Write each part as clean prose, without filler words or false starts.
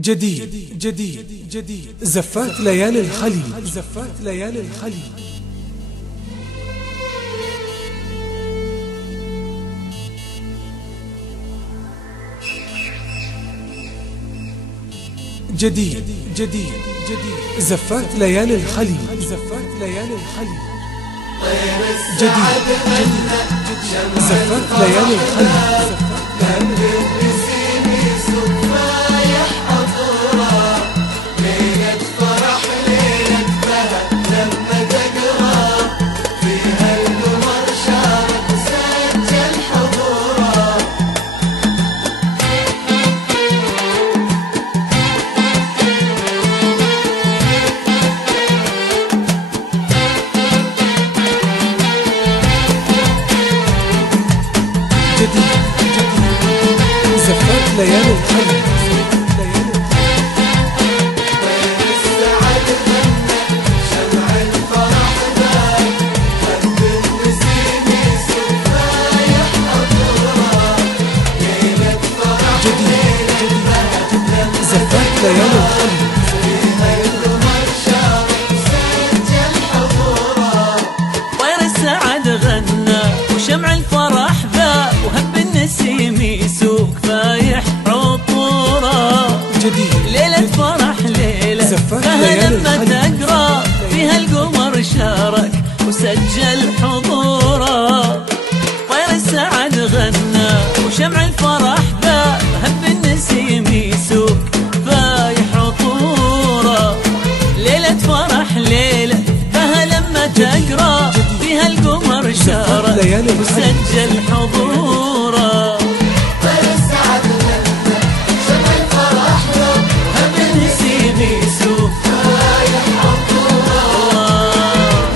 جديد جديد جديد زفات ليالي الخليج، زفات ليالي الخليج. جديد جديد جديد زفات ليالي الخليج، زفات ليالي الخليج. جديد جديد زفات ليالي الخليج. زفات ليالي الخليج. زفات ليالي الخليج. طير السعد غنى وشمع الفرح ذا وهب النسيم يسوق فايح عطورة. جديد ليلة فرح ليلة فيها لما تقرا فيها القمر شارك وسجل حضوره. طير السعد غنى وشمع الفرح ذا هب النسيم يسوق فايح عطورة. ليلة فرح ليلة فيها لما تقرا فيها القمر شارك وسجل حضوره. طير السعد غنى شمع الفرح ذا هب النسيم يسوق فايح عطورة.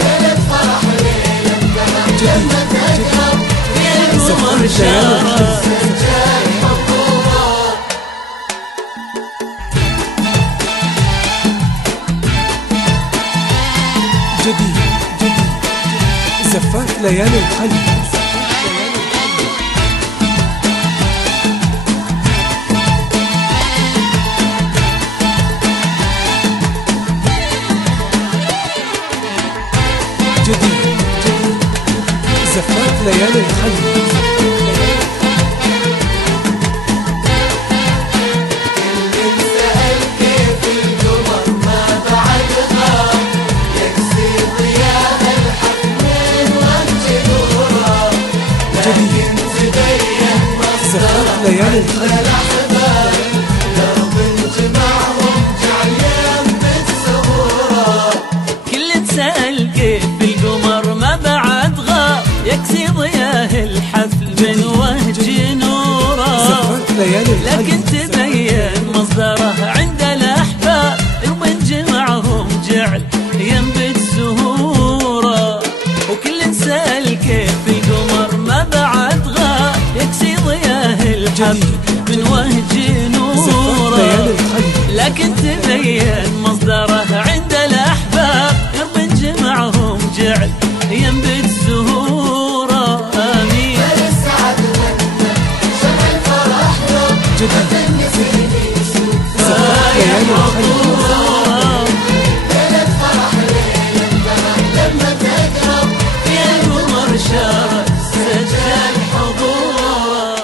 ليلة فرح ليلة فيها لما تقرا فيها القمر شارك سجل حضوره. جديد جديد زفات ليالي الخليج. جديد جديد زفات ليالي الخليج. زفات ليالي الخليج. كل تسأل كيف القمر ما بعد غاب يكسي ضياه الحفل من وجه نوره. زفات ليالي الخليج. لكن تبين مصدره عند الأحباب ومن جمعهم جعل ينبت زهوره. وكل سأل كيف القمر ما بعد غاب يكسي ضياه الحفل من وجه نوره. لكن تبين مصدره عند الأحباب من جمعهم جعل ينبت زهوره. آمين. طير السعد غنى شمع الفرح ذا جديد زفات ليالي الخليج. ليلة فرح ليلة لما تقرا فيها القمر شارك سجل حضوره.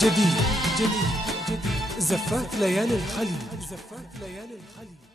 جديد جديد جديد زفات ليالي الخليج، زفات ليالي الخليج.